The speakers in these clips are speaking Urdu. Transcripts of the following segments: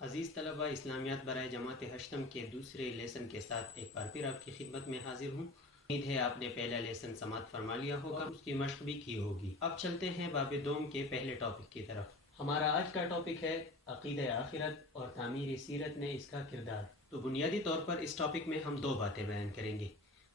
عزیز طلبہ، اسلامیات برائے جماعت ہشتم کے دوسرے لیسن کے ساتھ ایک بار پھر آپ کی خدمت میں حاضر ہوں۔ امید ہے آپ نے پہلا لیسن سماعت فرما لیا ہوگا، اس کی مشق بھی کی ہوگی۔ اب چلتے ہیں باب دوم کے پہلے ٹاپک کی طرف۔ ہمارا آج کا ٹاپک ہے عقیدہ آخرت اور تعمیر سیرت میں اس کا کردار۔ تو بنیادی طور پر اس ٹاپک میں ہم دو باتیں بیان کریں گے،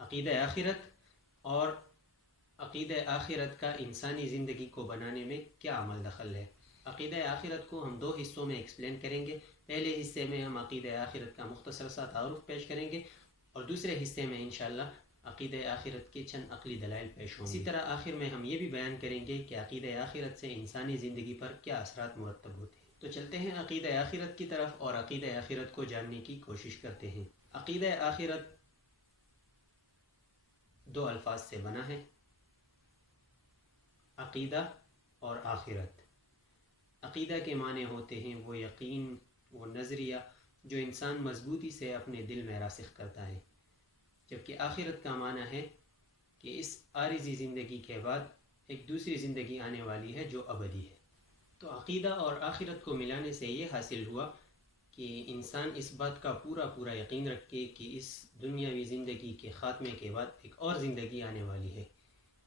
عقیدہ آخرت اور عقیدہ آخرت کا انسانی زندگی کو بنانے میں کیا عمل دخل ہے۔ عقیدہ آخرت کو ہم دو حصوں میں ایکسپلین کریں گے۔ پہلے حصے میں ہم عقیدہ آخرت کا مختصر سا تعارف پیش کریں گے اور دوسرے حصے میں انشاءاللہ عقیدہ آخرت کے چند عقلی دلائل پیش ہوں گے۔ اسی طرح آخر میں ہم یہ بھی بیان کریں گے کہ عقیدہ آخرت سے انسانی زندگی پر کیا اثرات مرتب ہوتے ہیں۔ تو چلتے ہیں عقیدہ آخرت کی طرف اور عقیدہ آخرت کو جاننے کی کوشش کرتے ہیں۔ عقیدہ آخرت دو الفاظ سے بنا ہے، عقیدہ اور آخرت۔ عقیدہ کے معنی ہوتے ہیں وہ یقین، وہ نظریہ جو انسان مضبوطی سے اپنے دل میں راسخ کرتا ہے، جبکہ آخرت کا معنی ہے کہ اس عارضی زندگی کے بعد ایک دوسری زندگی آنے والی ہے جو ابدی ہے۔ تو عقیدہ اور آخرت کو ملانے سے یہ حاصل ہوا کہ انسان اس بات کا پورا یقین رکھے کہ اس دنیاوی زندگی کے خاتمے کے بعد ایک اور زندگی آنے والی ہے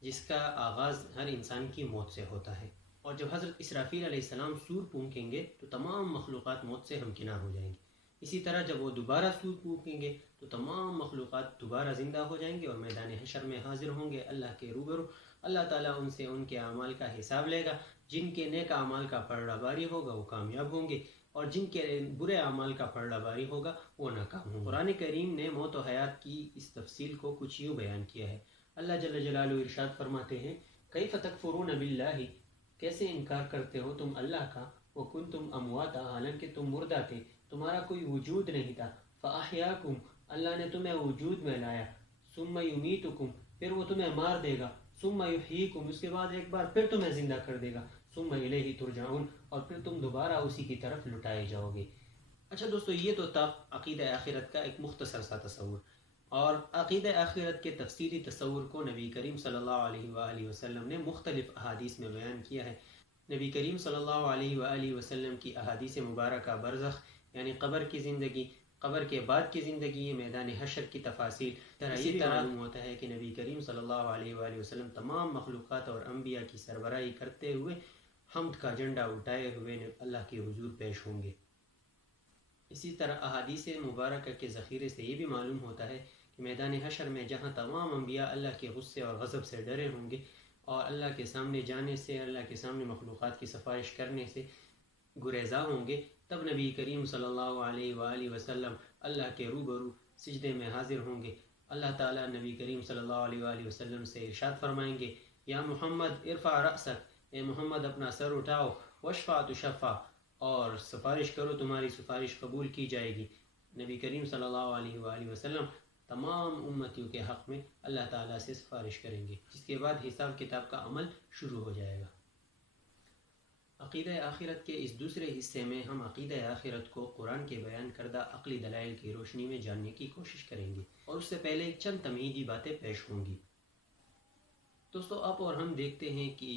جس کا آغاز ہر انسان کی موت سے ہوتا ہے، اور جب حضرت اسرافیل علیہ السلام سور پھونکیں گے تو تمام مخلوقات موت سے ہمکنار ہو جائیں گی۔ اسی طرح جب وہ دوبارہ سور پھونکیں گے تو تمام مخلوقات دوبارہ زندہ ہو جائیں گے اور میدان حشر میں حاضر ہوں گے اللہ کے روبرو۔ اللہ تعالیٰ ان سے ان کے اعمال کا حساب لے گا۔ جن کے نیک اعمال کا پلڑا باری ہوگا وہ کامیاب ہوں گے اور جن کے برے اعمال کا پلڑا باری ہوگا وہ ناکام ہوں گے۔ قرآن کریم نے موت و حیات کی اس تفصیل کو کچھ یوں بیان کیا ہے۔ اللہ جل جلالہ ارشاد فرماتے ہیں، کیف تکفرون باللہ، کیسے انکار کرتے ہو تم اللہ کا، وکنتم امواتا، حالانکہ تم مردہ تھے، تمہارا کوئی وجود نہیں تھا، فاحیاکم، اللہ نے تمہیں وجود میں لایا، ثم یمیتکم، پھر وہ تمہیں مار دے گا، ثم یحییکم، اس کے بعد ایک بار پھر تمہیں زندہ کر دے گا، ثم الیہ ترجعون، اور پھر تم دوبارہ اسی کی طرف لٹائے جاؤ گے۔ اچھا دوستو، یہ تو تھا عقیدہ آخرت کا ایک مختصر سا تصور، اور عقیدہ آخرت کے تفصیلی تصور کو نبی کریم صلی اللہ علیہ وآلہ وسلم نے مختلف احادیث میں بیان کیا ہے۔ نبی کریم صلی اللہ علیہ وآلہ وسلم کی احادیث مبارکہ برزخ یعنی قبر کی زندگی، قبر کے بعد کی زندگی، میدان حشر کی تفاصیل، اسی طرح معلوم ہوتا ہے کہ نبی کریم صلی اللہ علیہ وآلہ وسلم تمام مخلوقات اور انبیاء کی سربراہی کرتے ہوئے حمد کا جھنڈا اٹھائے ہوئے اللہ کے حضور پیش ہوں گے۔ اسی طرح احادیث مبارکہ کے ذخیرے سے یہ بھی معلوم ہوتا ہے کہ میدان حشر میں جہاں تمام انبیاء اللہ کے غصے اور غضب سے ڈرے ہوں گے اور اللہ کے سامنے جانے سے، اللہ کے سامنے مخلوقات کی سفارش کرنے سے گریزاں ہوں گے، تب نبی کریم صلی اللہ علیہ وآلہ وسلم اللہ کے روبرو سجدے میں حاضر ہوں گے۔ اللہ تعالیٰ نبی کریم صلی اللہ علیہ وآلہ وسلم سے ارشاد فرمائیں گے، یا محمد ارفع رأسک، اے محمد اپنا سر اٹھاؤ، واشفع تشفع، اور سفارش کرو تمہاری سفارش قبول کی جائے گی۔ نبی کریم صلی اللہ علیہ وآلہ وسلم تمام امتیوں کے حق میں اللہ تعالیٰ سے سفارش کریں گے، جس کے بعد حساب کتاب کا عمل شروع ہو جائے گا۔ عقیدہ آخرت کے اس دوسرے حصے میں ہم عقیدہ آخرت کو قرآن کے بیان کردہ عقلی دلائل کی روشنی میں جاننے کی کوشش کریں گے، اور اس سے پہلے چند تمہیدی باتیں پیش ہوں گی۔ دوستو، آپ اور ہم دیکھتے ہیں کہ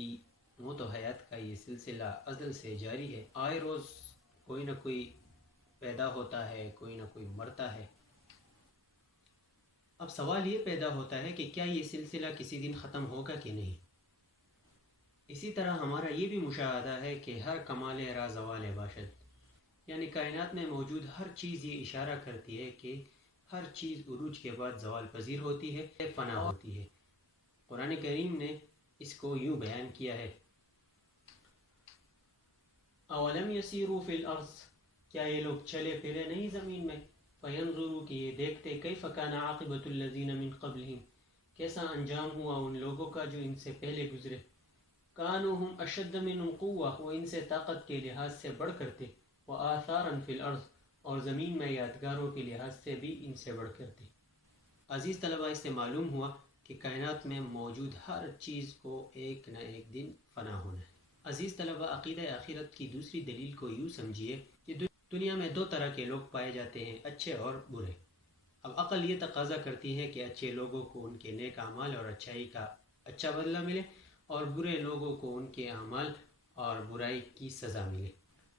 موت و حیات کا یہ سلسلہ ازل سے جاری ہے، آئے روز کوئی نہ کوئی پیدا ہوتا ہے، کوئی نہ کوئی مرتا ہے۔ اب سوال یہ پیدا ہوتا ہے کہ کیا یہ سلسلہ کسی دن ختم ہوگا کہ نہیں؟ اسی طرح ہمارا یہ بھی مشاہدہ ہے کہ ہر کمال را زوال باشد، یعنی کائنات میں موجود ہر چیز یہ اشارہ کرتی ہے کہ ہر چیز عروج کے بعد زوال پذیر ہوتی ہے، فنا ہوتی ہے۔ قرآن کریم نے اس کو یوں بیان کیا ہے، اولم یسیروا فی الارض، کیا یہ لوگ چلے پھرے نہیں زمین میں، فینظروا، کہ یہ دیکھتے، کیف کان عاقبۃ الذین من قبلہم، کیسا انجام ہوا ان لوگوں کا جو ان سے پہلے گزرے، کانوا ہم اشد منہم قوہ، وہ ان سے طاقت کے لحاظ سے بڑھ کر تھے، وآثارا فی الارض، اور زمین میں یادگاروں کے لحاظ سے بھی ان سے بڑھ کر تھے۔ عزیز طلبہ، اس سے معلوم ہوا کہ کائنات میں موجود ہر چیز کو ایک نہ ایک دن فنا ہونا ہے۔ عزیز طلبہ، عقیدہ آخرت کی دوسری دلیل کو یوں سمجھیے کہ دنیا میں دو طرح کے لوگ پائے جاتے ہیں، اچھے اور برے۔ اب عقل یہ تقاضا کرتی ہے کہ اچھے لوگوں کو ان کے نیک اعمال اور اچھائی کا اچھا بدلہ ملے، اور برے لوگوں کو ان کے اعمال اور برائی کی سزا ملے۔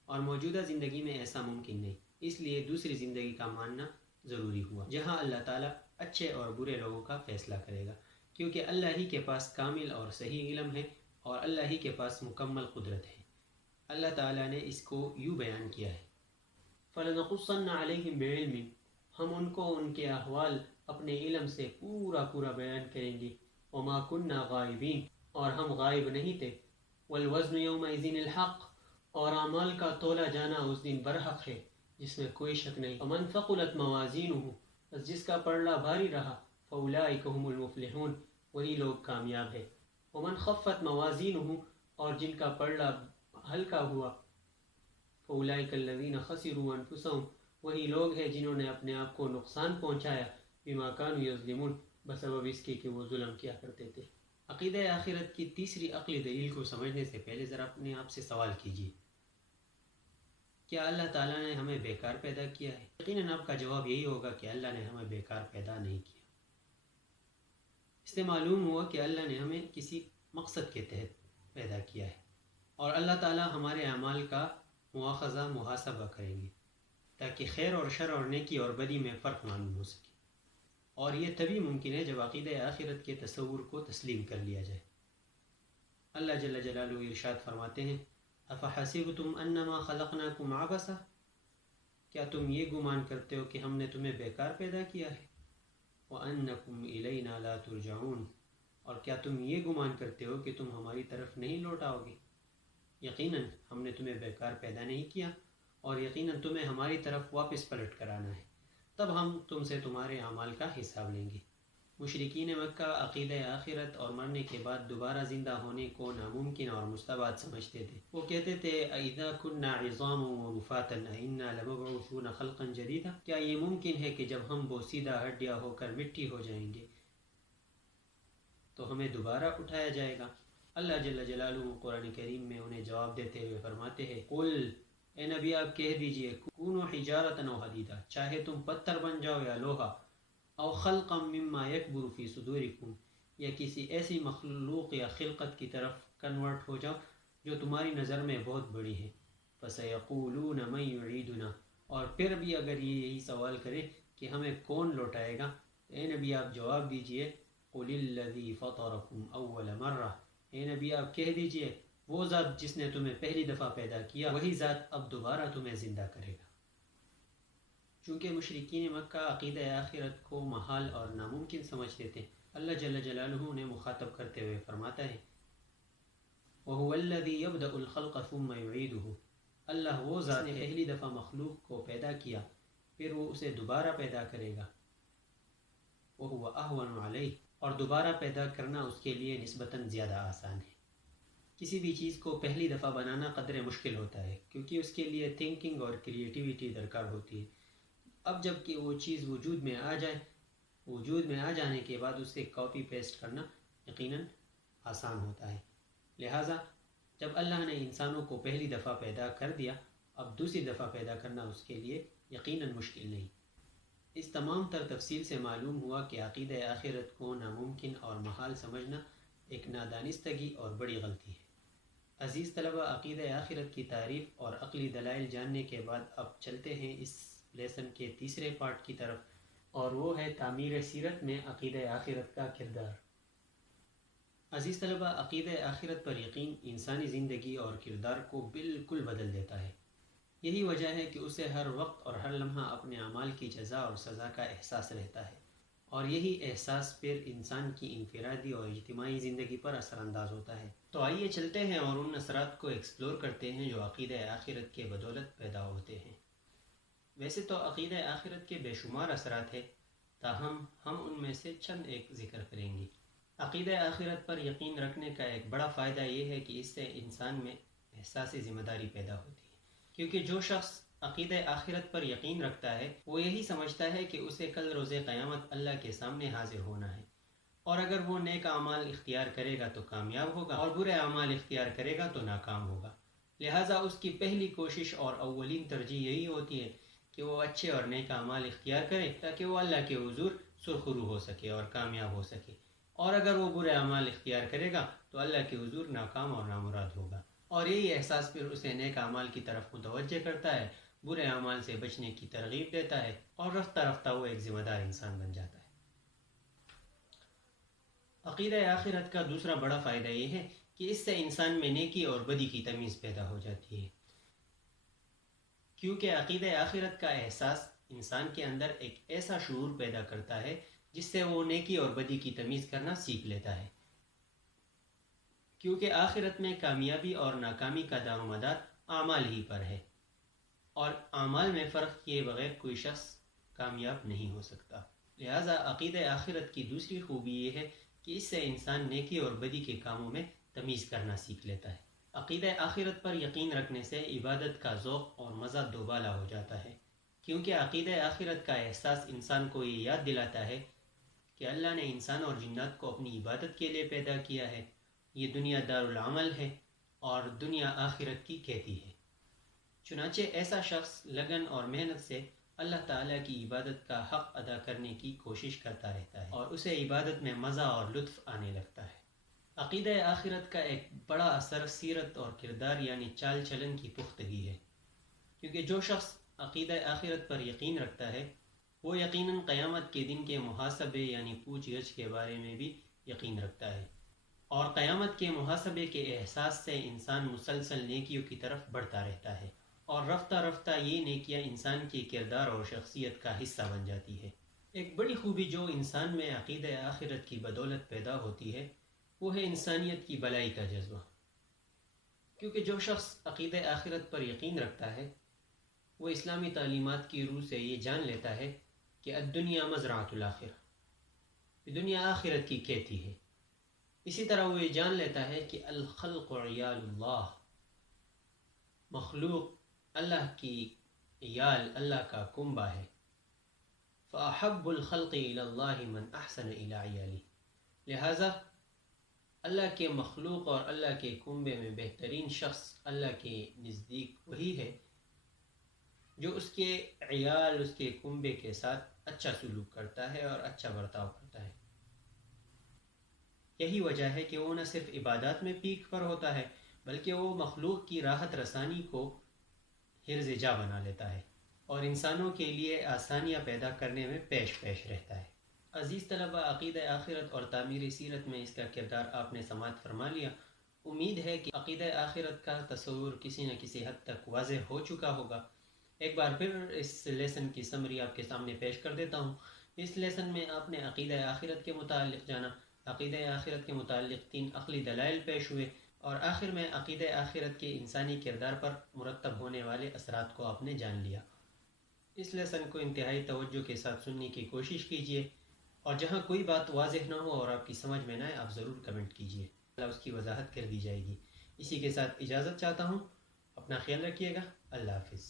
اور موجودہ زندگی میں ایسا ممکن نہیں، اس لیے دوسری زندگی کا ماننا ضروری ہوا جہاں اللہ تعالیٰ اچھے اور برے لوگوں کا فیصلہ کرے گا، کیونکہ اللہ ہی کے پاس کامل اور صحیح علم ہے اور اللہ ہی کے پاس مکمل قدرت ہے۔ اللہ تعالیٰ نے اس کو یوں بیان کیا ہے، فَلَنَقُصَّنَّ عَلَيْهِمْ بِعِلْمٍ، ہم ان کو ان کے احوال اپنے علم سے پورا بیان کریں گے، وَمَا كُنَّا غَائِبِينَ، اور ہم غائب نہیں تھے، وَالْوَزْنُ يَوْمَئِذٍ الْحَقُّ، اور اعمال کا تولا جانا اس دن برحق ہے جس میں کوئی شک نہیں، وَمَنْ ثَقُلَتْ مَوَازِينُهُ، بس جس کا پلڑا بھاری رہا، فَأُولَئِكَ هُمُ الْمُفْلِحُونَ، وہی لوگ کامیاب ہے، وَمَنْ خَفَّتْ مَوَازِينُهُ، اور جن کا پلڑا ہلکا ہوا، فَأُولَئِكَ الَّذِينَ خَسِرُوا أَنفُسَهُمْ، وہی لوگ ہیں جنہوں نے اپنے آپ کو نقصان پہنچایا، بِمَا كَانُوا يَظْلِمُونَ، بسبب اس کے کہ وہ ظلم کیا کرتے تھے۔ عقیدہ آخرت کی تیسری عقلی دلیل کو سمجھنے سے پہلے ذرا اپنے آپ سے سوال کیجیے، کیا اللہ تعالیٰ نے ہمیں بیکار پیدا کیا ہے؟ یقیناً آپ کا جواب یہی ہوگا کہ اللہ نے ہمیں بیکار پیدا نہیں کیا۔ اس سے معلوم ہوا کہ اللہ نے ہمیں کسی مقصد کے تحت پیدا کیا ہے، اور اللہ تعالیٰ ہمارے اعمال کا مواخذہ محاسبہ کریں گے تاکہ خیر اور شر اور نیکی اور بدی میں فرق معلوم ہو سکے، اور یہ تبھی ممکن ہے جب عقیدہ آخرت کے تصور کو تسلیم کر لیا جائے۔ اللہ جل جلالہ ارشاد فرماتے ہیں، افحسبتم انما خلقناکم عبثا، کیا تم یہ گمان کرتے ہو کہ ہم نے تمہیں بیکار پیدا کیا ہے، وانکم الینا لا ترجعون، اور کیا تم یہ گمان کرتے ہو کہ تم ہماری طرف نہیں لوٹ آؤ گے؟ یقیناً ہم نے تمہیں بیکار پیدا نہیں کیا، اور یقیناً تمہیں ہماری طرف واپس پلٹ کر آنا ہے، تب ہم تم سے تمہارے اعمال کا حساب لیں گے۔ مشرکین مکہ عقیدہ آخرت اور مرنے کے بعد دوبارہ زندہ ہونے کو ناممکن اور مستبعد سمجھتے تھے۔ وہ کہتے تھے اذا كنا عظاما ورفاتا ائنا لمبعوثون خلقا جديدا، کیا یہ ممکن ہے کہ جب ہم بوسیدہ ہڈیاں ہو کر مٹی ہو جائیں گے تو ہمیں دوبارہ اٹھایا جائے گا؟ اللہ جل جلالہ قرآن کریم میں انہیں جواب دیتے ہوئے فرماتے ہیں، قل، اے نبی آپ کہہ دیجئے، کونوا حجارۃ او حدیدا، چاہے تم پتھر بن جاؤ یا لوہا، او خلقا مما یکبر فی صدورکم، یا کسی ایسی مخلوق یا خلقت کی طرف کنورٹ ہو جاؤ جو تمہاری نظر میں بہت بڑی ہے، فسیقولون من یعیدنا، اور پھر بھی اگر یہ یہی سوال کرے کہ ہمیں کون لوٹائے گا، اے نبی آپ جواب دیجئے، قل الذی فطرکم اول مرہ، اے نبی آپ کہہ دیجئے وہ ذات جس نے تمہیں پہلی دفعہ پیدا کیا وہی ذات اب دوبارہ تمہیں زندہ کرے گا۔ چونکہ مشرکین مکہ عقیدہ آخرت کو محال اور ناممکن سمجھتے تھے، اللہ جل جلالہ نے مخاطب کرتے ہوئے فرماتا ہے، وَهُوَ الَّذِي يَبْدَأُ الْخَلْقَ ثُمَّ يُعِيدُهُ، اللہ وہ ذات نے پہلی دفعہ مخلوق کو پیدا کیا پھر وہ اسے دوبارہ پیدا کرے گا، وَهُوَ أَهْوَنُ عَلَيْهِ، اور دوبارہ پیدا کرنا اس کے لیے نسبتاً زیادہ آسان ہے۔ کسی بھی چیز کو پہلی دفعہ بنانا قدرے مشکل ہوتا ہے کیونکہ اس کے لیے تھنکنگ اور کریٹیویٹی درکار ہوتی ہے۔ اب جب کہ وہ چیز وجود میں آ جائے، وجود میں آ جانے کے بعد اسے کاپی پیسٹ کرنا یقیناً آسان ہوتا ہے۔ لہٰذا جب اللہ نے انسانوں کو پہلی دفعہ پیدا کر دیا، اب دوسری دفعہ پیدا کرنا اس کے لیے یقیناً مشکل نہیں۔ اس تمام تر تفصیل سے معلوم ہوا کہ عقیدہ آخرت کو ناممکن اور محال سمجھنا ایک نادانستگی اور بڑی غلطی ہے۔ عزیز طلبہ، عقیدہ آخرت کی تعریف اور عقلی دلائل جاننے کے بعد اب چلتے ہیں اس لیسن کے تیسرے پارٹ کی طرف، اور وہ ہے تعمیر سیرت میں عقیدہ آخرت کا کردار۔ عزیز طلبہ، عقیدہ آخرت پر یقین انسانی زندگی اور کردار کو بالکل بدل دیتا ہے۔ یہی وجہ ہے کہ اسے ہر وقت اور ہر لمحہ اپنے اعمال کی جزا اور سزا کا احساس رہتا ہے، اور یہی احساس پھر انسان کی انفرادی اور اجتماعی زندگی پر اثر انداز ہوتا ہے۔ تو آئیے چلتے ہیں اور ان اثرات کو ایکسپلور کرتے ہیں جو عقیدہ آخرت کے بدولت پیدا ہوتے ہیں۔ ویسے تو عقیدہ آخرت کے بے شمار اثرات ہیں، تاہم ہم ان میں سے چند ایک ذکر کریں گے۔ عقیدہ آخرت پر یقین رکھنے کا ایک بڑا فائدہ یہ ہے کہ اس سے انسان میں احساس ذمہ داری پیدا ہوتی ہے، کیونکہ جو شخص عقیدہ آخرت پر یقین رکھتا ہے وہ یہی سمجھتا ہے کہ اسے کل روز قیامت اللہ کے سامنے حاضر ہونا ہے، اور اگر وہ نیک اعمال اختیار کرے گا تو کامیاب ہوگا اور برے اعمال اختیار کرے گا تو ناکام ہوگا۔ لہٰذا اس کی پہلی کوشش اور اولین ترجیح یہی ہوتی ہے کہ وہ اچھے اور نیک اعمال اختیار کرے تاکہ وہ اللہ کے حضور سرخرو ہو سکے اور کامیاب ہو سکے، اور اگر وہ برے اعمال اختیار کرے گا تو اللہ کے حضور ناکام اور نامراد ہوگا۔ اور یہی احساس پھر اسے نیک اعمال کی طرف متوجہ کرتا ہے، برے اعمال سے بچنے کی ترغیب دیتا ہے، اور رفتہ رفتہ وہ ایک ذمہ دار انسان بن جاتا ہے۔ عقیدہ آخرت کا دوسرا بڑا فائدہ یہ ہے کہ اس سے انسان میں نیکی اور بدی کی تمیز پیدا ہو جاتی ہے، کیونکہ عقیدہ آخرت کا احساس انسان کے اندر ایک ایسا شعور پیدا کرتا ہے جس سے وہ نیکی اور بدی کی تمیز کرنا سیکھ لیتا ہے، کیونکہ آخرت میں کامیابی اور ناکامی کا دار و مدار اعمال ہی پر ہے، اور اعمال میں فرق کیے بغیر کوئی شخص کامیاب نہیں ہو سکتا۔ لہٰذا عقیدہ آخرت کی دوسری خوبی یہ ہے کہ اس سے انسان نیکی اور بدی کے کاموں میں تمیز کرنا سیکھ لیتا ہے۔ عقیدہ آخرت پر یقین رکھنے سے عبادت کا ذوق اور مزہ دوبالا ہو جاتا ہے، کیونکہ عقیدہ آخرت کا احساس انسان کو یہ یاد دلاتا ہے کہ اللہ نے انسان اور جنات کو اپنی عبادت کے لیے پیدا کیا ہے، یہ دنیا دارالعمل ہے اور دنیا آخرت کی کھیتی ہے۔ چنانچہ ایسا شخص لگن اور محنت سے اللہ تعالیٰ کی عبادت کا حق ادا کرنے کی کوشش کرتا رہتا ہے، اور اسے عبادت میں مزہ اور لطف آنے لگتا ہے۔ عقیدہ آخرت کا ایک بڑا اثر سیرت اور کردار یعنی چال چلن کی پختگی ہے، کیونکہ جو شخص عقیدہ آخرت پر یقین رکھتا ہے وہ یقیناً قیامت کے دن کے محاسبے یعنی پوچھ گچھ کے بارے میں بھی یقین رکھتا ہے، اور قیامت کے محاسبے کے احساس سے انسان مسلسل نیکیوں کی طرف بڑھتا رہتا ہے، اور رفتہ رفتہ یہ نیکیاں انسان کے کردار اور شخصیت کا حصہ بن جاتی ہے۔ ایک بڑی خوبی جو انسان میں عقیدہ آخرت کی بدولت پیدا ہوتی ہے وہ ہے انسانیت کی بلائی کا جذبہ، کیونکہ جو شخص عقیدہ آخرت پر یقین رکھتا ہے وہ اسلامی تعلیمات کی روح سے یہ جان لیتا ہے کہ الدنیا مزرعۃ الآخرہ، دنیا آخرت کی کھیتی ہے۔ اسی طرح وہ یہ جان لیتا ہے کہ الخلق عیال اللہ، مخلوق اللہ کی عیال، اللہ کا کنبہ ہے۔ فأحب الخلق إلى الله من أحسن إلى عياله، لہذا اللہ کے مخلوق اور اللہ کے کنبے میں بہترین شخص اللہ کے نزدیک وہی ہے جو اس کے عیال، اس کے کنبے کے ساتھ اچھا سلوک کرتا ہے اور اچھا برتاؤ کرتا ہے۔ یہی وجہ ہے کہ وہ نہ صرف عبادات میں پیک پر ہوتا ہے بلکہ وہ مخلوق کی راحت رسانی کو حرز جا بنا لیتا ہے اور انسانوں کے لیے آسانیاں پیدا کرنے میں پیش پیش رہتا ہے۔ عزیز طلبہ، عقیدہ آخرت اور تعمیر سیرت میں اس کا کردار آپ نے سماعت فرما لیا۔ امید ہے کہ عقیدہ آخرت کا تصور کسی نہ کسی حد تک واضح ہو چکا ہوگا۔ ایک بار پھر اس لیسن کی سمری آپ کے سامنے پیش کر دیتا ہوں۔ اس لیسن میں آپ نے عقیدہ آخرت کے متعلق جانا، عقیدہ آخرت کے متعلق 3 عقلی دلائل پیش ہوئے، اور آخر میں عقیدہ آخرت کے انسانی کردار پر مرتب ہونے والے اثرات کو آپ نے جان لیا۔ اس لیسن کو انتہائی توجہ کے ساتھ سننے کی کوشش کیجیے، اور جہاں کوئی بات واضح نہ ہو اور آپ کی سمجھ میں نہ آئے آپ ضرور کمنٹ کیجیے، اس کی وضاحت کر دی جائے گی۔ اسی کے ساتھ اجازت چاہتا ہوں، اپنا خیال رکھیے گا، اللہ حافظ۔